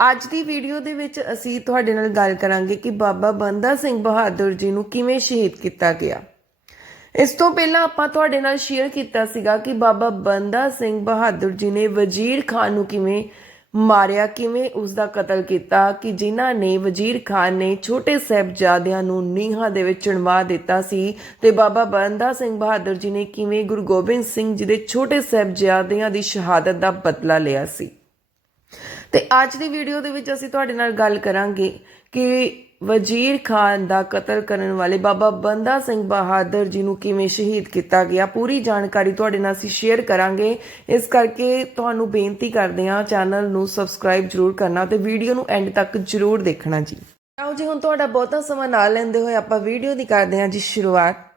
ਅੱਜ ਦੀ ਵੀਡੀਓ ਦੇ ਵਿੱਚ ਅਸੀਂ ਤੁਹਾਡੇ ਨਾਲ ਗੱਲ ਕਰਾਂਗੇ ਕਿ ਬਾਬਾ ਬੰਦਾ ਸਿੰਘ ਬਹਾਦਰ ਜੀ ਨੂੰ ਕਿਵੇਂ ਸ਼ਹੀਦ ਕੀਤਾ ਗਿਆ। ਇਸ ਤੋਂ ਪਹਿਲਾਂ ਆਪਾਂ ਤੁਹਾਡੇ ਨਾਲ ਸ਼ੇਅਰ ਕੀਤਾ ਸੀਗਾ ਕਿ ਬਾਬਾ ਬੰਦਾ ਸਿੰਘ ਬਹਾਦਰ ਜੀ ਨੇ ਵਜ਼ੀਰ ਖਾਨ ਨੂੰ ਕਿਵੇਂ ਮਾਰਿਆ, ਕਿਵੇਂ ਉਸ ਦਾ ਕਤਲ ਕੀਤਾ, ਕਿ ਜਿਨ੍ਹਾਂ ਨੇ ਵਜ਼ੀਰ ਖਾਨ ਨੇ ਛੋਟੇ ਸਾਹਿਬਜ਼ਾਦਿਆਂ ਨੂੰ ਨੀਹਾਂ ਦੇ ਵਿੱਚ ਚਿਣਵਾ ਦਿੱਤਾ ਸੀ ਤੇ ਬਾਬਾ ਬੰਦਾ ਸਿੰਘ ਬਹਾਦਰ ਜੀ ਨੇ ਕਿਵੇਂ ਗੁਰੂ ਗੋਬਿੰਦ ਸਿੰਘ ਜੀ ਦੇ ਛੋਟੇ ਸਾਹਿਬਜ਼ਾਦਿਆਂ ਦੀ ਸ਼ਹਾਦਤ ਦਾ ਬਦਲਾ ਲਿਆ ਸੀ। ਤੇ ਅੱਜ ਦੀ ਵੀਡੀਓ ਦੇ ਵਿੱਚ ਅਸੀਂ ਤੁਹਾਡੇ ਨਾਲ ਗੱਲ ਕਰਾਂਗੇ ਕਿ ਵਜ਼ੀਰ ਖਾਨ ਦਾ ਕਤਲ ਕਰਨ ਵਾਲੇ ਬਾਬਾ ਬੰਦਾ ਸਿੰਘ ਬਹਾਦਰ ਜੀ ਨੂੰ ਕਿਵੇਂ ਸ਼ਹੀਦ ਕੀਤਾ ਗਿਆ। ਪੂਰੀ ਜਾਣਕਾਰੀ ਤੁਹਾਡੇ ਨਾਲ ਅਸੀਂ ਸ਼ੇਅਰ ਕਰਾਂਗੇ। ਇਸ ਕਰਕੇ ਤੁਹਾਨੂੰ ਬੇਨਤੀ ਕਰਦੇ ਹਾਂ ਚੈਨਲ ਨੂੰ ਸਬਸਕ੍ਰਾਈਬ ਜਰੂਰ ਕਰਨਾ ਤੇ ਵੀਡੀਓ ਨੂੰ ਐਂਡ ਤੱਕ ਜਰੂਰ ਦੇਖਣਾ ਜੀ। ਆਓ ਜੀ, ਹੁਣ ਤੁਹਾਡਾ ਬਹੁਤਾ ਸਮਾਂ ਨਾ ਲੈਂਦੇ ਹੋਏ ਆਪਾਂ ਵੀਡੀਓ ਦੀ ਕਰਦੇ ਹਾਂ ਜੀ ਸ਼ੁਰੂਆਤ।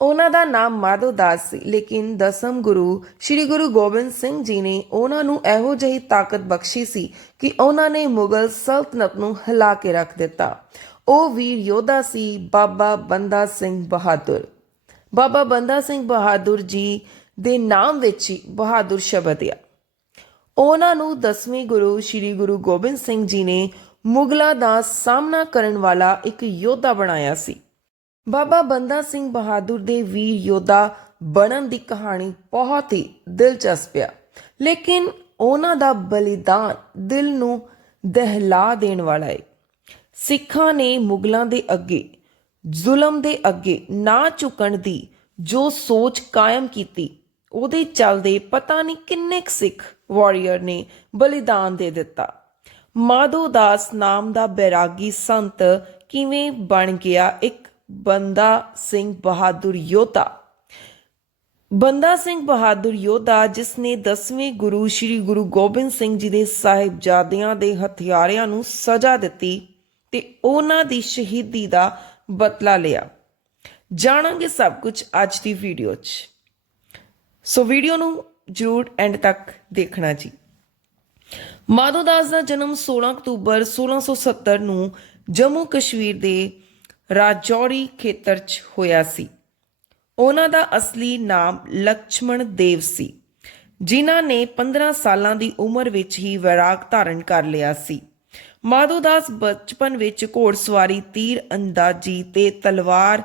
ਉਹਨਾਂ ਦਾ ਨਾਮ ਮਾਧੋ ਦਾਸ ਸੀ, ਲੇਕਿਨ ਦਸਮ ਗੁਰੂ ਸ੍ਰੀ ਗੁਰੂ ਗੋਬਿੰਦ ਸਿੰਘ ਜੀ ਨੇ ਉਹਨਾਂ ਨੂੰ ਇਹੋ ਜਿਹੀ ਤਾਕਤ ਬਖਸ਼ੀ ਸੀ ਕਿ ਉਹਨਾਂ ਨੇ ਮੁਗਲ ਸਲਤਨਤ ਨੂੰ ਹਿਲਾ ਕੇ ਰੱਖ ਦਿੱਤਾ। ਉਹ ਵੀਰ ਯੋਧਾ ਸੀ, ਬਾਬਾ ਬੰਦਾ ਸਿੰਘ ਬਹਾਦਰ। ਬਾਬਾ ਬੰਦਾ ਸਿੰਘ ਬਹਾਦਰ ਜੀ ਦੇ ਨਾਮ ਵਿੱਚ ਹੀ ਬਹਾਦਰ ਸ਼ਬਦ ਆ। ਉਹਨਾਂ ਨੂੰ ਦਸਵੇਂ ਗੁਰੂ ਸ੍ਰੀ ਗੁਰੂ ਗੋਬਿੰਦ ਸਿੰਘ ਜੀ ਨੇ ਮੁਗਲਾਂ ਦਾ ਸਾਹਮਣਾ ਕਰਨ ਵਾਲਾ ਇੱਕ ਯੋਧਾ ਬਣਾਇਆ ਸੀ। ਬਾਬਾ ਬੰਦਾ ਸਿੰਘ ਬਹਾਦਰ ਦੇ ਵੀਰ ਯੋਧਾ ਬਣਨ ਦੀ ਕਹਾਣੀ ਬਹੁਤ ਹੀ ਦਿਲਚਸਪ ਆ। ਲੇਕਿਨ ਉਹਨਾਂ ਦਾ ਬਲੀਦਾਨ ਦਿਲ ਨੂੰ ਦਹਿਲਾ ਦੇਣ ਵਾਲਾ ਹੈ ਸਿੱਖਾਂ ਨੇ ਮੁਗਲਾਂ ਦੇ ਅੱਗੇ, ਜ਼ੁਲਮ ਦੇ ਅੱਗੇ ਨਾ ਝੁਕਣ ਦੀ ਜੋ ਸੋਚ ਕਾਇਮ ਕੀਤੀ, ਉਹਦੇ ਚੱਲਦੇ ਪਤਾ ਨਹੀਂ ਕਿੰਨੇ ਕੁ ਸਿੱਖ ਵਾਰੀਅਰ ਨੇ ਬਲੀਦਾਨ ਦੇ ਦਿੱਤਾ। ਮਾਧੋ ਦਾਸ ਨਾਮ ਦਾ ਬੈਰਾਗੀ ਸੰਤ ਕਿਵੇਂ ਬਣ ਗਿਆ, ਇੱਕ ਬੰਦਾ ਸਿੰਘ ਬਹਾਦਰ ਯੋਧਾ। ਬੰਦਾ ਸਿੰਘ ਬਹਾਦਰ ਯੋਧਾ ਜਿਸ ਨੇ 10ਵੇਂ ਗੁਰੂ ਸ੍ਰੀ ਗੁਰੂ ਗੋਬਿੰਦ ਸਿੰਘ ਜੀ ਦੇ ਸਾਹਿਬਜ਼ਾਦਿਆਂ ਦੇ ਹਥਿਆਰਿਆਂ ਨੂੰ ਸਜ਼ਾ ਦਿੱਤੀ ਤੇ ਉਹਨਾਂ ਦੀ ਸ਼ਹੀਦੀ ਦਾ ਬਦਲਾ ਲਿਆ। ਜਾਣਾਂਗੇ ਸਭ ਕੁਝ ਅੱਜ ਦੀ ਵੀਡੀਓ 'ਚ। ਸੋ ਵੀਡੀਓ ਨੂੰ ਜਰੂਰ ਐਂਡ ਤੱਕ ਦੇਖਣਾ ਜੀ। ਮਾਧੋ ਦਾਸ ਦਾ ਜਨਮ 16 ਅਕਤੂਬਰ 1670 ਨੂੰ ਜੰਮੂ ਕਸ਼ਮੀਰ ਦੇ ਰਾਜੌਰੀ ਖੇਤਰ 'ਚ ਹੋਇਆ ਸੀ। ਉਹਨਾਂ ਦਾ ਅਸਲੀ ਨਾਮ ਲక్ష్మణ ਦੇਵ ਸੀ, ਜਿਨ੍ਹਾਂ ਨੇ 15 ਸਾਲਾਂ ਦੀ ਉਮਰ ਵਿੱਚ ਹੀ ਵਿਰਾਗ ਧਾਰਨ ਕਰ ਲਿਆ ਸੀ। ਮਾਧੋਦਾਸ ਬਚਪਨ ਵਿੱਚ ਘੋੜਸਵਾਰੀ ਤੀਰ ਅੰਦਾਜ਼ੀ ਤੇ ਤਲਵਾਰ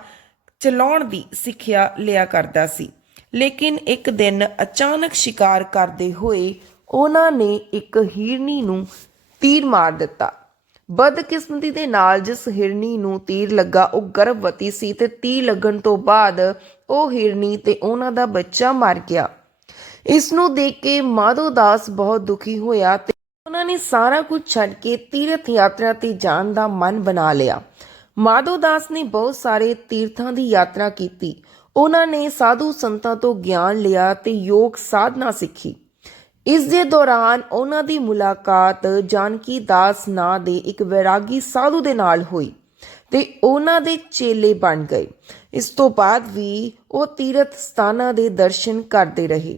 ਚਲਾਉਣ ਦੀ ਸਿੱਖਿਆ ਲਿਆ ਕਰਦਾ ਸੀ, ਲੇਕਿਨ ਇੱਕ ਦਿਨ ਅਚਾਨਕ ਸ਼ਿਕਾਰ ਕਰਦੇ ਹੋਏ ਉਹਨਾਂ ਨੇ ਇੱਕ ਹੀਰਨੀ ਨੂੰ ਤੀਰ ਮਾਰ ਦਿੱਤਾ। ਬਦਕਿਸਮਤੀ ਦੇ ਨਾਲ ਜਿਸ ਹਿਰਨੀ ਨੂੰ ਤੀਰ ਲੱਗਾ, ਉਹ ਗਰਭਵਤੀ ਸੀ ਤੇ ਤੀਰ ਲੱਗਣ ਤੋਂ ਬਾਅਦ ਉਹ ਹਿਰਨੀ ਤੇ ਉਹਨਾਂ ਦਾ ਬੱਚਾ ਮਰ ਗਿਆ। ਇਸ ਨੂੰ ਦੇਖ ਕੇ ਮਾਧੋ ਦਾਸ ਬਹੁਤ ਦੁਖੀ ਹੋਇਆ ਤੇ ਉਹਨਾਂ ਨੇ ਸਾਰਾ ਕੁਝ ਛੱਡ ਕੇ ਤੀਰਥ ਯਾਤਰਾ ਤੇ ਜਾਣ ਦਾ ਮਨ ਬਣਾ ਲਿਆ। ਮਾਧੋ ਦਾਸ ਨੇ ਬਹੁਤ ਸਾਰੇ ਤੀਰਥਾਂ ਦੀ ਯਾਤਰਾ ਕੀਤੀ। ਉਹਨਾਂ ਨੇ ਸਾਧੂ ਸੰਤਾਂ ਤੋਂ ਗਿਆਨ ਲਿਆ ਤੇ ਯੋਗ ਸਾਧਨਾ ਸਿੱਖੀ। ਇਸ ਦੇ ਦੌਰਾਨ ਉਹਨਾਂ ਦੀ ਮੁਲਾਕਾਤ ਜਾਨਕੀ ਦਾਸ ਨਾਂ ਦੇ ਇੱਕ ਵੈਰਾਗੀ ਸਾਧੂ ਦੇ ਨਾਲ ਹੋਈ ਤੇ ਉਹਨਾਂ ਦੇ ਚੇਲੇ ਬਣ ਗਏ। ਇਸ ਤੋਂ ਬਾਅਦ ਵੀ ਉਹ ਤੀਰਥ ਸਥਾਨਾਂ ਦੇ ਦਰਸ਼ਨ ਕਰਦੇ ਰਹੇ।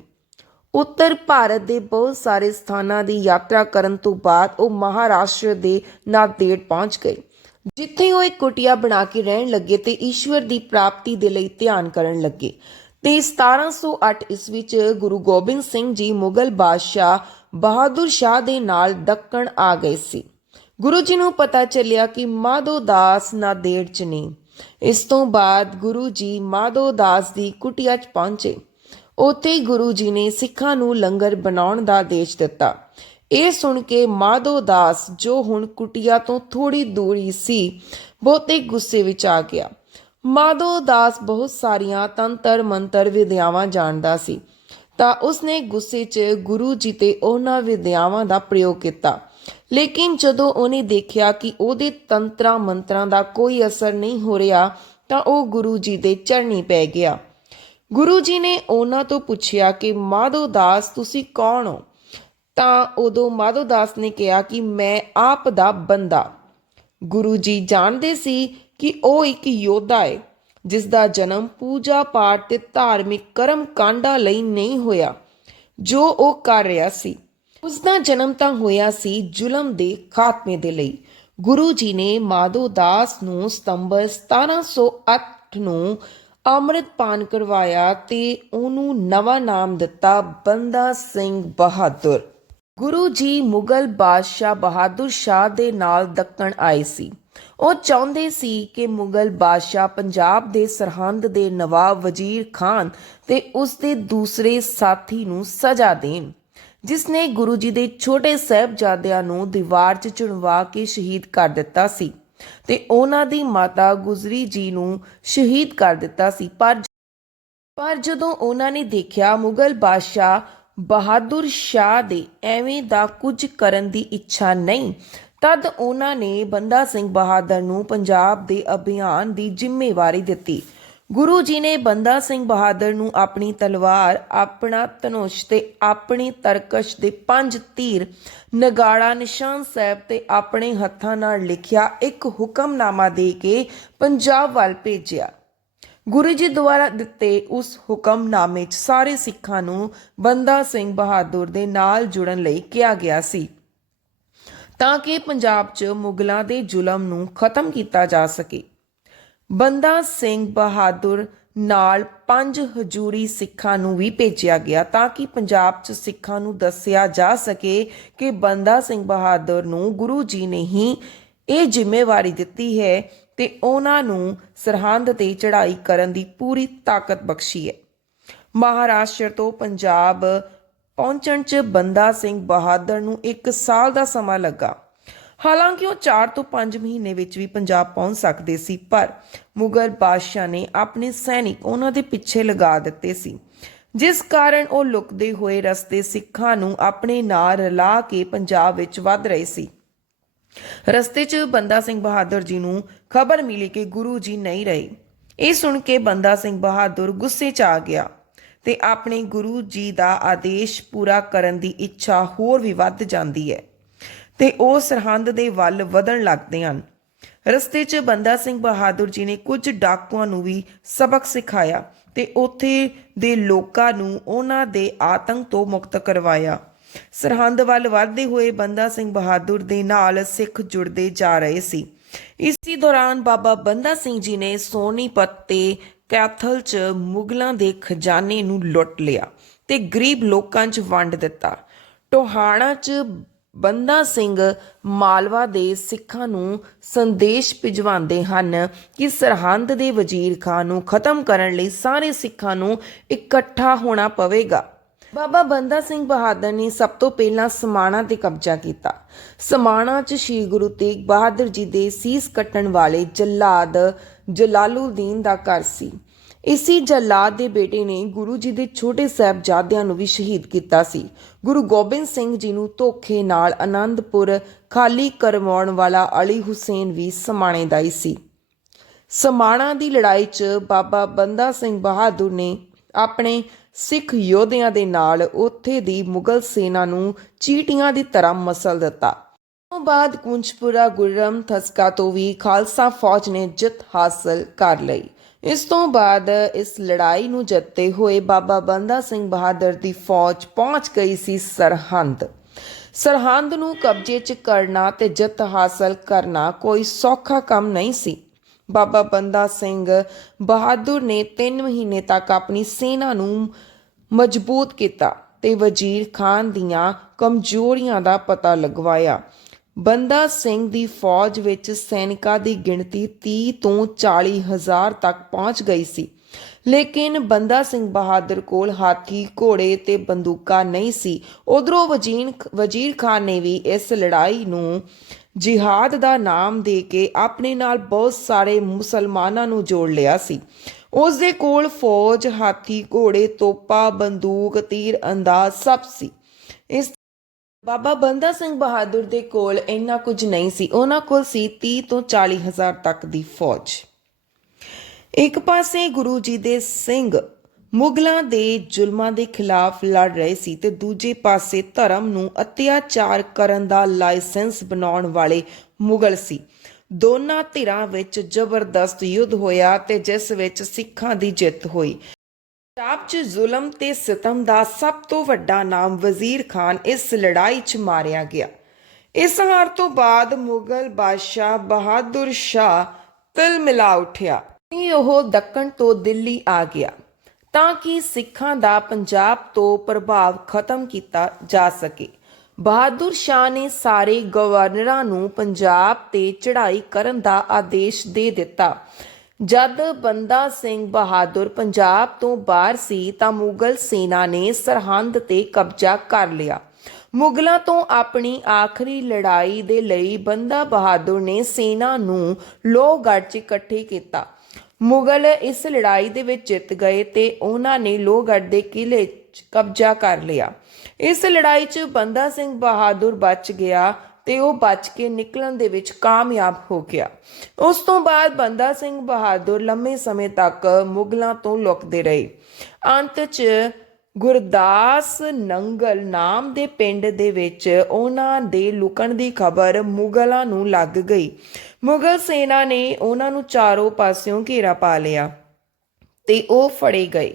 ਉੱਤਰ ਭਾਰਤ ਦੇ ਬਹੁਤ ਸਾਰੇ ਸਥਾਨਾਂ ਦੀ ਯਾਤਰਾ ਕਰਨ ਤੋਂ ਬਾਅਦ ਉਹ ਮਹਾਰਾਸ਼ਟਰ ਦੇ ਨਾਂਦੇੜ ਪਹੁੰਚ ਗਏ, ਜਿੱਥੇ ਉਹ ਇੱਕ ਕੁਟਿਆ ਬਣਾ ਕੇ ਰਹਿਣ ਲੱਗੇ ਤੇ ਈਸ਼ਵਰ ਦੀ ਪ੍ਰਾਪਤੀ ਦੇ ਲਈ ਧਿਆਨ ਕਰਨ ਲੱਗੇ। ਤੇ 1708 ਈਸਵੀ ਚ ਗੁਰੂ ਗੋਬਿੰਦ ਸਿੰਘ ਜੀ ਮੁਗਲ ਬਾਦਸ਼ਾਹ ਬਹਾਦਰ ਸ਼ਾਹ ਦੇ ਨਾਲ ਦੱਕਣ ਆ ਗਏ ਸੀ। ਗੁਰੂ ਜੀ ਨੂੰ ਪਤਾ ਚੱਲਿਆ ਕਿ ਮਾਧੋ ਦਾਸ ਨਾਦੇੜ ਚ ਨੇ। ਇਸ ਤੋਂ ਬਾਅਦ ਗੁਰੂ ਜੀ ਮਾਧੋ ਦਾਸ ਦੀ ਕੁਟਿਆ ਚ ਪਹੁੰਚੇ। ਉੱਥੇ ਗੁਰੂ ਜੀ ਨੇ ਸਿੱਖਾਂ ਨੂੰ ਲੰਗਰ ਬਣਾਉਣ ਦਾ ਆਦੇਸ਼ ਦਿੱਤਾ। ਇਹ ਸੁਣ ਕੇ ਮਾਧੋ ਦਾਸ ਜੋ ਹੁਣ ਕੁਟਿਆ ਤੋਂ ਥੋੜੀ ਦੂਰੀ ਸੀ, ਬਹੁਤੇ ਗੁੱਸੇ ਵਿੱਚ ਆ ਗਿਆ। ਮਾਧੋ ਦਾਸ ਬਹੁਤ ਸਾਰੀਆਂ ਤੰਤਰ ਮੰਤਰ ਵਿਦਿਆਵਾਂ ਜਾਣਦਾ ਸੀ। ਤਾਂ ਉਸਨੇ ਗੁੱਸੇ 'ਚ ਗੁਰੂ ਜੀ ਤੇ ਉਹਨਾਂ ਵਿਦਿਆਵਾਂ ਦਾ ਪ੍ਰਯੋਗ ਕੀਤਾ। ਲੇਕਿਨ ਜਦੋਂ ਉਹਨੇ ਦੇਖਿਆ ਕਿ ਉਹਦੇ ਤੰਤਰਾਂ ਮੰਤਰਾਂ ਦਾ ਕੋਈ ਅਸਰ ਨਹੀਂ ਹੋ ਰਿਹਾ, ਤਾਂ ਉਹ ਗੁਰੂ ਜੀ ਦੇ ਚਰਨੀ ਪੈ ਗਿਆ। ਗੁਰੂ ਜੀ ਨੇ ਉਹਨਾਂ ਤੋਂ ਪੁੱਛਿਆ ਕਿ, ਮਾਧੋ ਦਾਸ, ਤੁਸੀਂ ਕੌਣ ਹੋ? ਤਾਂ ਉਦੋਂ ਮਾਧੋ ਦਾਸ ਨੇ ਕਿਹਾ ਕਿ, ਮੈਂ ਆਪ ਦਾ ਬੰਦਾ। ਗੁਰੂ ਜੀ ਜਾਣਦੇ ਸੀ ਕਿ ਉਹ ਇੱਕ ਯੋਧਾ ਹੈ ਜਿਸ ਦਾ ਜਨਮ ਪੂਜਾ ਪਾਠ ਤੇ ਧਾਰਮਿਕ ਕਰਮ ਕਾਂਡਾਂ ਲਈ ਨਹੀਂ ਹੋਇਆ, ਜੋ ਉਹ ਕਰ ਰਿਹਾ ਸੀ। ਉਸ ਦਾ ਜਨਮ ਤਾਂ ਹੋਇਆ ਸੀ ਜ਼ੁਲਮ ਦੇ ਖਾਤਮੇ ਦੇ ਲਈ। ਗੁਰੂ ਜੀ ਨੇ ਮਾਧੋ ਦਾਸ ਨੂੰ ਸਤੰਬਰ 1708 ਨੂੰ ਅੰਮ੍ਰਿਤ ਪਾਨ ਕਰਵਾਇਆ ਤੇ ਉਹਨੂੰ ਨਵਾਂ ਨਾਮ ਦਿੱਤਾ ਬੰਦਾ ਸਿੰਘ ਬਹਾਦਰ। ਗੁਰੂ ਜੀ ਮੁਗਲ ਬਾਦਸ਼ਾਹ ਬਹਾਦਰ ਸ਼ਾਹ ਦੇ ਨਾਲ ਦੱਕਣ ਆਏ ਸੀ। ਉਹ ਚਾਹੁੰਦੇ ਸੀ ਕਿ ਮੁਗਲ ਬਾਦਸ਼ਾਹ ਪੰਜਾਬ ਦੇ ਸਰਹੰਦ ਦੇ ਨਵਾਬ ਵਜ਼ੀਰ ਖਾਨ ਤੇ ਉਸ ਦੇ ਦੂਸਰੇ ਸਾਥੀ ਨੂੰ ਸਜ਼ਾ ਦੇਣ, ਜਿਸ ਨੇ ਗੁਰੂ ਜੀ ਦੇ ਛੋਟੇ ਸਾਹਿਬਜ਼ਾਦਿਆਂ ਨੂੰ ਦੀਵਾਰ 'ਚ ਚੁਣਵਾ ਕੇ ਸ਼ਹੀਦ ਕਰ ਦਿੱਤਾ ਸੀ ਤੇ ਉਹਨਾਂ ਦੀ ਮਾਤਾ ਗੁਜਰੀ ਜੀ ਨੂੰ ਸ਼ਹੀਦ ਕਰ ਦਿੱਤਾ ਸੀ। ਪਰ ਪਰ ਜਦੋਂ ਉਹਨਾਂ ਨੇ ਦੇਖਿਆ ਮੁਗਲ ਬਾਦਸ਼ਾਹ ਬਹਾਦਰ ਸ਼ਾਹ ਦੇ ਐਵੇਂ ਦਾ ਕੁਝ ਕਰਨ ਦੀ ਇੱਛਾ ਨਹੀਂ ਤਦ ਉਹਨਾਂ ਨੇ ਬੰਦਾ ਸਿੰਘ ਬਹਾਦਰ ਨੂੰ ਪੰਜਾਬ ਦੇ ਅਭਿਆਨ ਦੀ ਜ਼ਿੰਮੇਵਾਰੀ ਦਿੱਤੀ। ਗੁਰੂ ਜੀ ਨੇ ਬੰਦਾ ਸਿੰਘ ਬਹਾਦਰ ਨੂੰ ਆਪਣੀ ਤਲਵਾਰ, ਆਪਣਾ ਧਨੁਸ਼ ਤੇ ਆਪਣੀ ਤਰਕਸ਼ ਦੇ ਪੰਜ ਤੀਰ ਨਗਾੜਾ ਨਿਸ਼ਾਨ ਸਾਹਿਬ ਤੇ ਆਪਣੇ ਹੱਥਾਂ ਨਾਲ ਲਿਖਿਆ, ਇੱਕ ਹੁਕਮਨਾਮਾ ਦੇ ਕੇ ਪੰਜਾਬ ਵੱਲ ਭੇਜਿਆ। ਗੁਰੂ ਜੀ ਦੁਆਰਾ ਦਿੱਤੇ ਉਸ ਹੁਕਮਨਾਮੇ 'ਚ ਸਾਰੇ ਸਿੱਖਾਂ ਨੂੰ ਬੰਦਾ ਸਿੰਘ ਬਹਾਦਰ ਦੇ ਨਾਲ ਜੁੜਨ ਲਈ ਕਿਹਾ ਗਿਆ ਸੀ। ਤਾਂ ਕਿ ਪੰਜਾਬ 'ਚ ਮੁਗਲਾਂ ਦੇ ਜ਼ੁਲਮ ਨੂੰ ਖਤਮ ਕੀਤਾ ਜਾ ਸਕੇ। ਬੰਦਾ ਸਿੰਘ ਬਹਾਦਰ ਨਾਲ ਪੰਜ ਹਜੂਰੀ ਸਿੱਖਾਂ ਨੂੰ ਵੀ ਭੇਜਿਆ ਗਿਆ ਤਾਂ ਕਿ ਪੰਜਾਬ 'ਚ ਸਿੱਖਾਂ ਨੂੰ ਦੱਸਿਆ ਜਾ ਸਕੇ ਕਿ ਬੰਦਾ ਸਿੰਘ ਬਹਾਦਰ ਨੂੰ ਗੁਰੂ ਜੀ ਨੇ ਹੀ ਇਹ ਜ਼ਿੰਮੇਵਾਰੀ ਦਿੱਤੀ ਹੈ ਤੇ ਉਹਨਾਂ ਨੂੰ ਸਰਹੰਦ ਤੇ ਚੜ੍ਹਾਈ ਕਰਨ ਦੀ ਪੂਰੀ ਤਾਕਤ ਬਖਸ਼ੀ ਹੈ। ਮਹਾਰਾਸ਼ਟਰ ਤੋਂ ਪੰਜਾਬ ਪਹੁੰਚਣ 'ਚ ਬੰਦਾ ਸਿੰਘ ਬਹਾਦਰ ਨੂੰ 1 ਸਾਲ ਦਾ ਸਮਾਂ ਲੱਗਾ। ਹਾਲਾਂਕਿ ਉਹ 4 ਤੋਂ 5 ਮਹੀਨੇ ਵਿੱਚ ਵੀ ਪੰਜਾਬ ਪਹੁੰਚ ਸਕਦੇ ਸੀ, ਪਰ ਮੁਗਲ ਬਾਦਸ਼ਾਹ ਨੇ ਆਪਣੇ ਸੈਨਿਕ ਉਹਨਾਂ ਦੇ ਪਿੱਛੇ ਲਗਾ ਦਿੱਤੇ ਸੀ, ਜਿਸ ਕਾਰਨ ਉਹ ਲੁਕਦੇ ਹੋਏ ਰਸਤੇ ਸਿੱਖਾਂ ਨੂੰ ਆਪਣੇ ਨਾਲ ਰਲਾ ਕੇ ਪੰਜਾਬ ਵਿੱਚ ਵੱਧ ਰਹੇ ਸੀ। ਰਸਤੇ 'ਚ ਬੰਦਾ ਸਿੰਘ ਬਹਾਦਰ ਜੀ ਨੂੰ ਖਬਰ ਮਿਲੀ ਕਿ ਗੁਰੂ ਜੀ ਨਹੀਂ ਰਹੇ। ਇਹ ਸੁਣ ਕੇ ਬੰਦਾ ਸਿੰਘ ਬਹਾਦਰ ਗੁੱਸੇ 'ਚ ਆ ਗਿਆ। ਤੇ ਆਪਣੇ ਗੁਰੂ ਜੀ ਦਾ ਆਦੇਸ਼ ਪੂਰਾ ਕਰਨ ਦੀ ਇੱਛਾ ਹੋਰ ਵੀ ਵੱਧ ਜਾਂਦੀ ਹੈ ਤੇ ਉਹ ਸਰਹੰਦ ਦੇ ਵੱਲ ਵਧਣ ਲੱਗਦੇ ਹਨ। ਰਸਤੇ 'ਚ ਬੰਦਾ ਸਿੰਘ ਬਹਾਦਰ ਜੀ ਨੇ ਕੁਝ ਡਾਕੂਆਂ ਨੂੰ ਵੀ ਸਬਕ ਸਿਖਾਇਆ ਤੇ ਉੱਥੇ ਦੇ ਲੋਕਾਂ ਨੂੰ ਉਹਨਾਂ ਦੇ ਆਤੰਕ ਤੋਂ ਮੁਕਤ ਕਰਵਾਇਆ। ਸਰਹੰਦ ਵੱਲ ਵਧਦੇ ਹੋਏ ਬੰਦਾ ਸਿੰਘ ਬਹਾਦਰ ਦੇ ਨਾਲ ਸਿੱਖ ਜੁੜਦੇ ਜਾ ਰਹੇ ਸੀ। ਇਸੇ ਦੌਰਾਨ ਬਾਬਾ ਬੰਦਾ ਸਿੰਘ ਜੀ ਨੇ ਸੋਨੀਪਤ ਤੇ ਕੈਥਲ 'ਚ ਮੁਗਲਾਂ ਦੇ ਖਜ਼ਾਨੇ ਨੂੰ ਲੁੱਟ ਲਿਆ ਤੇ ਗਰੀਬ ਲੋਕਾਂ 'ਚ ਵੰਡ ਦਿੱਤਾ। ਟੋਹਾਣਾ 'ਚ ਬੰਦਾ ਸਿੰਘ ਮਾਲਵਾ ਦੇ ਸਿੱਖਾਂ ਨੂੰ ਸੰਦੇਸ਼ ਭਿਜਵਾਉਂਦੇ ਹਨ ਕਿ ਸਰਹੰਦ ਦੇ ਵਜ਼ੀਰ ਖਾਨ ਨੂੰ ਖਤਮ ਕਰਨ ਲਈ ਸਾਰੇ ਸਿੱਖਾਂ ਨੂੰ ਇਕੱਠਾ ਹੋਣਾ ਪਵੇਗਾ। ਬਾਬਾ ਬੰਦਾ ਸਿੰਘ ਬਹਾਦਰ ਨੇ ਸਭ ਤੋਂ ਪਹਿਲਾਂ ਸਮਾਣਾ ਤੇ ਕਬਜ਼ਾ ਕੀਤਾ। ਸਮਾਣਾ 'ਚ ਸ਼੍ਰੀ ਗੁਰੂ ਤੇਗ ਬਹਾਦਰ ਜੀ ਦੇ ਸੀਸ ਕੱਟਣ ਵਾਲੇ ਜੱਲਾਦ ਜਲਾਲੁਦੀਨ ਦਾ ਘਰ ਸੀ। ਇਸੀ ਜਲਾਦ ਦੇ ਬੇਟੇ ਨੇ ਗੁਰੂ ਜੀ ਦੇ ਛੋਟੇ ਸਾਹਿਬਜ਼ਾਦਿਆਂ ਨੂੰ ਵੀ ਸ਼ਹੀਦ ਕੀਤਾ ਸੀ। ਗੁਰੂ ਗੋਬਿੰਦ ਸਿੰਘ ਜੀ ਨੂੰ ਧੋਖੇ ਨਾਲ ਆਨੰਦਪੁਰ ਖਾਲੀ ਕਰਵਾਉਣ ਵਾਲਾ ਅਲੀ ਹੁਸੈਨ ਵੀ ਸਮਾਣੇ ਦਾ ਹੀ ਸੀ। ਸਮਾਣਾ ਦੀ ਲੜਾਈ 'ਚ ਬਾਬਾ ਬੰਦਾ ਸਿੰਘ ਬਹਾਦਰ ਨੇ ਆਪਣੇ ਸਿੱਖ ਯੋਧਿਆਂ ਦੇ ਨਾਲ ਉੱਥੇ ਦੀ ਮੁਗਲ ਸੈਨਾ ਨੂੰ ਚੀਟੀਆਂ ਦੀ ਤਰ੍ਹਾਂ ਮਸਲ ਦਿੱਤਾ। ਤੋਂ ਬਾਅਦ ਕੁੰਜਪੁਰਾ ਗੁਰਮ ਥਸਕਾ ਤੋਂ ਵੀ ਖਾਲਸਾ ਫੌਜ ਨੇ ਜਿੱਤ ਹਾਸਲ ਕਰ ਲਈ। ਇਸ ਤੋਂ ਬਾਅਦ ਇਸ ਲੜਾਈ ਨੂੰ ਜਿੱਤਦੇ ਹੋਏ ਬਾਬਾ ਬੰਦਾ ਸਿੰਘ ਬਹਾਦਰ ਦੀ ਫੌਜ ਪਹੁੰਚ ਗਈ ਸੀ ਸਰਹੰਦ। ਸਰਹੰਦ ਨੂੰ ਕਬਜ਼ੇ 'ਚ ਕਰਨਾ ਤੇ ਜਿੱਤ ਹਾਸਲ ਕਰਨਾ ਕੋਈ ਸੌਖਾ ਕੰਮ ਨਹੀਂ ਸੀ। ਬਾਬਾ ਬੰਦਾ ਸਿੰਘ ਬਹਾਦਰ ਨੇ 3 ਮਹੀਨੇ ਤੱਕ ਆਪਣੀ ਸੈਨਾ ਨੂੰ ਮਜ਼ਬੂਤ ਕੀਤਾ ਤੇ ਵਜ਼ੀਰ ਖਾਨ ਦੀਆਂ ਕਮਜ਼ੋਰੀਆਂ ਦਾ ਪਤਾ ਲਗਵਾਇਆ। ਬੰਦਾ ਸਿੰਘ ਦੀ ਫੌਜ ਵਿੱਚ ਸੈਨਿਕਾਂ ਦੀ ਗਿਣਤੀ 30 ਤੋਂ 40 ਹਜ਼ਾਰ ਤੱਕ ਪਹੁੰਚ ਗਈ ਸੀ। ਲੇਕਿਨ ਬੰਦਾ ਸਿੰਘ ਬਹਾਦਰ ਕੋਲ ਹਾਥੀ, ਘੋੜੇ ਤੇ ਬੰਦੂਕਾਂ ਨਹੀਂ ਸੀ। ਉਧਰੋਂ ਵਜ਼ੀਰ ਵਜ਼ੀਰ ਖਾਨ ਨੇ ਵੀ ਇਸ ਲੜਾਈ ਨੂੰ ਜਿਹਾਦ ਦਾ ਨਾਮ ਦੇ ਕੇ ਆਪਣੇ ਨਾਲ ਬਹੁਤ ਸਾਰੇ ਮੁਸਲਮਾਨਾਂ ਨੂੰ ਜੋੜ ਲਿਆ ਸੀ। ਉਸ ਦੇ ਕੋਲ ਫੌਜ, ਹਾਥੀ, ਘੋੜੇ, ਤੋਪਾ, ਬੰਦੂਕ, ਤੀਰ, ਅੰਦਾਜ਼ ਸਭ ਸੀ। ਇਸ ਬਾਬਾ ਬੰਦਾ ਸਿੰਘ ਬਹਾਦਰ ਦੇ ਕੋਲ ਇੰਨਾ ਕੁਝ ਨਹੀਂ ਸੀ। ਉਹਨਾਂ ਕੋਲ ਸੀ 30 ਤੋਂ 40 ਹਜ਼ਾਰ ਤੱਕ ਦੀ ਫੌਜ। ਇੱਕ ਪਾਸੇ ਗੁਰੂ ਜੀ ਦੇ ਸਿੰਘ ਮੁਗਲਾਂ ਦੇ ਜ਼ੁਲਮਾਂ ਦੇ ਖਿਲਾਫ ਲੜ ਰਹੇ ਸੀ ਤੇ ਦੂਜੇ ਪਾਸੇ ਧਰਮ ਨੂੰ ਅਤਿਆਚਾਰ ਕਰਨ ਦਾ ਲਾਇਸੈਂਸ ਬਣਾਉਣ ਵਾਲੇ ਮੁਗਲ ਸੀ। ਦੋਨਾਂ ਧਿਰਾਂ ਵਿੱਚ ਜ਼ਬਰਦਸਤ ਯੁੱਧ ਹੋਇਆ ਤੇ ਜਿਸ ਵਿੱਚ ਸਿੱਖਾਂ ਦੀ ਜਿੱਤ ਹੋਈ। ਪੰਜਾਬ 'ਚ ਜ਼ੁਲਮ ਤੇ ਸਿਤਮ ਦਾ ਸਭ ਤੋਂ ਵੱਡਾ ਨਾਮ ਵਜ਼ੀਰ ਖਾਨ ਇਸ ਲੜਾਈ 'ਚ ਮਾਰਿਆ ਗਿਆ। ਇਸ ਹਾਰ ਤੋਂ ਬਾਅਦ ਮੁਗਲ ਬਾਦਸ਼ਾਹ ਬਹਾਦਰ ਸ਼ਾਹ ਤਿਲ ਮਿਲਾ ਉੱਠਿਆ। ਤੇ ਉਹ ਦੱਕਣ ਤੋਂ ਦਿੱਲੀ ਆ ਗਿਆ। ਤਾਂ ਕਿ ਸਿੱਖਾਂ ਦਾ ਪੰਜਾਬ ਤੋਂ ਪ੍ਰਭਾਵ ਖਤਮ ਕੀਤਾ ਜਾ ਸਕੇ। ਬਹਾਦਰ ਸ਼ਾਹ ਨੇ ਸਾਰੇ ਗਵਰਨਰਾਂ ਨੂੰ ਪੰਜਾਬ ਤੇ ਚੜ੍ਹਾਈ ਕਰਨ ਦਾ ਆਦੇਸ਼ ਦੇ ਦਿੱਤਾ। ਜਦ ਬੰਦਾ ਸਿੰਘ ਬਹਾਦਰ ਪੰਜਾਬ ਤੋਂ ਬਾਹਰ ਸੀ ਤਾਂ ਮੁਗਲ ਸੈਨਾ ਨੇ ਸਰਹੰਦ ਤੇ ਕਬਜ਼ਾ ਕਰ ਲਿਆ। ਮੁਗਲਾਂ ਤੋਂ ਆਪਣੀ ਆਖਰੀ ਲੜਾਈ ਦੇ ਲਈ ਬੰਦਾ ਬਹਾਦਰ ਨੇ ਸੈਨਾ ਨੂੰ ਲੋਹਗੜ੍ਹ 'ਚ ਇਕੱਠੇ ਕੀਤਾ। ਮੁਗਲ ਇਸ ਲੜਾਈ ਦੇ ਵਿੱਚ ਜਿੱਤ ਗਏ ਤੇ ਉਹਨਾਂ ਨੇ ਲੋਹਗੜ੍ਹ ਦੇ ਕਿਲੇ 'ਚ ਕਬਜ਼ਾ ਕਰ ਲਿਆ। ਇਸ ਲੜਾਈ 'ਚ ਬੰਦਾ ਸਿੰਘ ਬਹਾਦਰ ਬਚ ਗਿਆ ਤੇ ਉਹ ਬਚ ਕੇ ਨਿਕਲਣ ਦੇ ਵਿੱਚ ਕਾਮਯਾਬ ਹੋ ਗਿਆ। ਉਸ ਤੋਂ ਬਾਅਦ ਬੰਦਾ ਸਿੰਘ ਬਹਾਦਰ ਲੰਮੇ ਸਮੇਂ ਤੱਕ ਮੁਗਲਾਂ ਤੋਂ ਲੁਕਦੇ ਰਹੇ। ਅੰਤ 'ਚ ਗੁਰਦਾਸ ਨੰਗਲ ਨਾਮ ਦੇ ਪਿੰਡ ਦੇ ਵਿੱਚ ਉਹਨਾਂ ਦੇ ਲੁਕਣ ਦੀ ਖਬਰ ਮੁਗਲਾਂ ਨੂੰ ਲੱਗ ਗਈ। ਮੁਗਲ ਸੈਨਾ ਨੇ ਉਹਨਾਂ ਨੂੰ ਚਾਰੋਂ ਪਾਸਿਓਂ ਘੇਰਾ ਪਾ ਲਿਆ ਤੇ ਉਹ ਫੜੇ ਗਏ।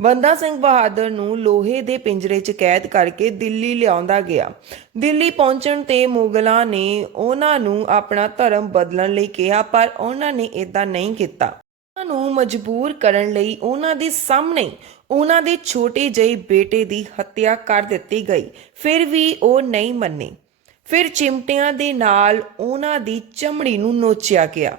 ਬੰਦਾ ਸਿੰਘ ਬਹਾਦਰ ਨੂੰ ਲੋਹੇ ਦੇ ਪਿੰਜਰੇ 'ਚ ਕੈਦ ਕਰਕੇ ਦਿੱਲੀ ਲਿਆਉਂਦਾ ਗਿਆ। ਦਿੱਲੀ ਪਹੁੰਚਣ ਤੇ ਮੁਗਲਾਂ ਨੇ ਉਹਨਾਂ ਨੂੰ ਆਪਣਾ ਧਰਮ ਬਦਲਣ ਲਈ ਕਿਹਾ, ਪਰ ਉਹਨਾਂ ਨੇ ਇਦਾਂ ਨਹੀਂ ਕੀਤਾ। ਉਹਨਾਂ ਨੂੰ ਮਜਬੂਰ ਕਰਨ ਲਈ ਉਹਨਾਂ ਦੇ ਸਾਹਮਣੇ ਉਹਨਾਂ ਦੇ ਛੋਟੇ ਜਿਹੇ ਬੇਟੇ ਦੀ ਹੱਤਿਆ ਕਰ ਦਿੱਤੀ ਗਈ। ਫਿਰ ਵੀ ਉਹ ਨਹੀਂ ਮੰਨੇ। ਫਿਰ ਚਿਮਟਿਆਂ ਦੇ ਨਾਲ ਉਹਨਾਂ ਦੀ ਚਮੜੀ ਨੂੰ ਨੋਚਿਆ ਗਿਆ।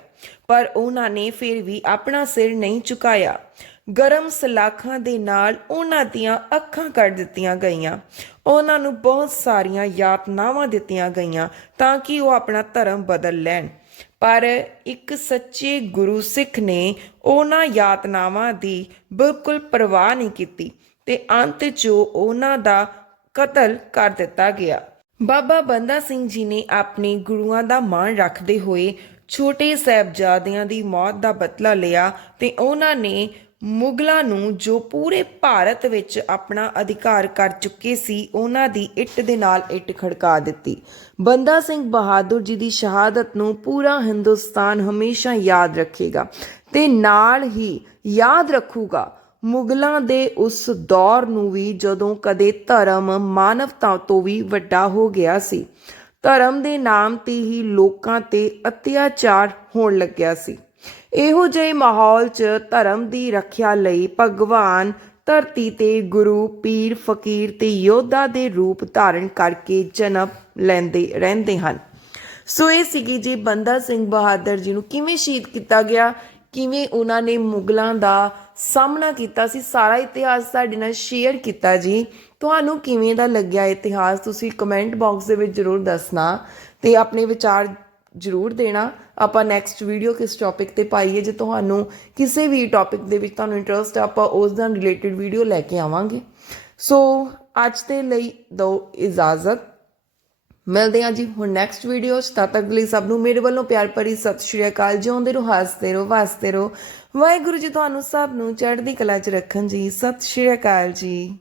ਪਰ ਉਹਨਾਂ ਨੇ ਫਿਰ ਵੀ ਆਪਣਾ ਸਿਰ ਨਹੀਂ ਝੁਕਾਇਆ। ਗਰਮ ਸਲਾਖਾਂ ਦੇ ਨਾਲ ਉਹਨਾਂ ਦੀਆਂ ਅੱਖਾਂ ਕੱਢ ਦਿੱਤੀਆਂ ਗਈਆਂ। ਉਹਨਾਂ ਨੂੰ ਬਹੁਤ ਸਾਰੀਆਂ ਯਾਤਨਾਵਾਂ ਦਿੱਤੀਆਂ ਗਈਆਂ ਤਾਂ ਕਿ ਉਹ ਆਪਣਾ ਧਰਮ ਬਦਲ ਲੈਣ। ਪਰ ਇੱਕ ਸੱਚੇ ਗੁਰੂ ਸਿੱਖ ਨੇ ਉਹਨਾਂ ਯਾਤਨਾਵਾਂ ਦੀ ਬਿਲਕੁਲ ਪਰਵਾਹ ਨਹੀਂ ਕੀਤੀ ਤੇ ਅੰਤ 'ਚ ਉਹਨਾਂ ਦਾ ਕਤਲ ਕਰ ਦਿੱਤਾ ਗਿਆ। ਬਾਬਾ ਬੰਦਾ ਸਿੰਘ ਜੀ ਨੇ ਆਪਣੇ ਗੁਰੂਆਂ ਦਾ ਮਾਣ ਰੱਖਦੇ ਹੋਏ ਛੋਟੇ ਸਾਹਿਬਜ਼ਾਦਿਆਂ ਦੀ ਮੌਤ ਦਾ ਬਦਲਾ ਲਿਆ ਤੇ ਉਹਨਾਂ ਨੇ ਮੁਗਲਾਂ ਨੂੰ ਜੋ ਪੂਰੇ ਭਾਰਤ ਵਿੱਚ ਆਪਣਾ ਅਧਿਕਾਰ ਕਰ ਚੁੱਕੇ ਸੀ, ਉਹਨਾਂ ਦੀ ਇੱਟ ਦੇ ਨਾਲ ਇੱਟ ਖੜਕਾ ਦਿੱਤੀ। ਬੰਦਾ ਸਿੰਘ ਬਹਾਦਰ ਜੀ ਦੀ ਸ਼ਹਾਦਤ ਨੂੰ ਪੂਰਾ ਹਿੰਦੁਸਤਾਨ ਹਮੇਸ਼ਾ ਯਾਦ ਰੱਖੇਗਾ ਤੇ ਨਾਲ ਹੀ ਯਾਦ ਰੱਖੂਗਾ ਮੁਗਲਾਂ ਦੇ ਉਸ ਦੌਰ ਨੂੰ ਵੀ ਜਦੋਂ ਕਦੇ ਧਰਮ ਮਾਨਵਤਾ ਤੋਂ ਵੀ ਵੱਡਾ ਹੋ ਗਿਆ ਸੀ। ਧਰਮ ਦੇ ਨਾਮ ਤੇ ਹੀ ਲੋਕਾਂ ਤੇ ਅਤਿਆਚਾਰ ਹੋਣ ਲੱਗਿਆ ਸੀ। ਇਹੋ ਜਿਹੇ ਮਾਹੌਲ 'ਚ ਧਰਮ ਦੀ ਰੱਖਿਆ ਲਈ ਭਗਵਾਨ ਧਰਤੀ ਤੇ ਗੁਰੂ, ਪੀਰ, ਫਕੀਰ ਤੇ ਯੋਧਾ ਦੇ ਰੂਪ ਧਾਰਨ ਕਰਕੇ ਜਨਮ ਲੈਂਦੇ, ਰਹਿੰਦੇ ਹਨ। ਸੋ ਇਹ ਸੀਗੀ ਜੀ ਬੰਦਾ ਸਿੰਘ ਬਹਾਦਰ ਜੀ ਨੂੰ ਕਿਵੇਂ ਸ਼ਹੀਦ ਕੀਤਾ ਗਿਆ, ਕਿਵੇਂ ਉਹਨਾਂ ਨੇ ਮੁਗਲਾਂ ਦਾ ਸਾਹਮਣਾ ਕੀਤਾ ਸੀ, ਸਾਰਾ ਇਤਿਹਾਸ ਤੁਹਾਡੇ ਨਾਲ ਸ਼ੇਅਰ ਕੀਤਾ ਜੀ। ਤੁਹਾਨੂੰ ਕਿਵੇਂ ਦਾ ਲੱਗਿਆ ਇਤਿਹਾਸ, ਤੁਸੀਂ ਕਮੈਂਟ ਬਾਕਸ ਦੇ ਵਿੱਚ ਜ਼ਰੂਰ ਦੱਸਣਾ ਤੇ ਆਪਣੇ ਵਿਚਾਰ ਜ਼ਰੂਰ ਦੇਣਾ। ਆਪਾਂ ਨੈਕਸਟ ਵੀਡੀਓ ਕਿਸ ਟੌਪਿਕ ਤੇ ਪਾਈਏ, ਜੇ ਤੁਹਾਨੂੰ ਕਿਸੇ ਵੀ ਟੌਪਿਕ ਦੇ ਵਿੱਚ ਤੁਹਾਨੂੰ ਇੰਟਰਸਟ ਹੈ ਆਪਾਂ ਉਸ ਨਾਲ ਰਿਲੇਟਡ ਵੀਡੀਓ ਲੈ ਕੇ ਆਵਾਂਗੇ। ਸੋ ਅੱਜ ਦੇ ਲਈ ਦੋ ਇਜਾਜ਼ਤ। ਮਿਲਦੇ ਹਾਂ ਜੀ ਹੁਣ ਨੈਕਸਟ ਵੀਡੀਓ 'ਚ। ਤਦ ਤੱਕ ਲਈ ਸਭ ਨੂੰ ਮੇਰੇ ਵੱਲੋਂ ਪਿਆਰ ਭਰੀ ਸਤਿ ਸ਼੍ਰੀ ਅਕਾਲ। ਜਿਉਂਦੇ ਰਹੋ, ਹੱਸਦੇ ਰਹੋ ਵਸਦੇ ਰਹੋ। ਵਾਹਿਗੁਰੂ ਜੀ ਤੁਹਾਨੂੰ ਸਭ ਨੂੰ ਚੜ੍ਹਦੀ ਕਲਾ 'ਚ ਰੱਖਣ ਜੀ। ਸਤਿ ਸ਼੍ਰੀ ਅਕਾਲ ਜੀ।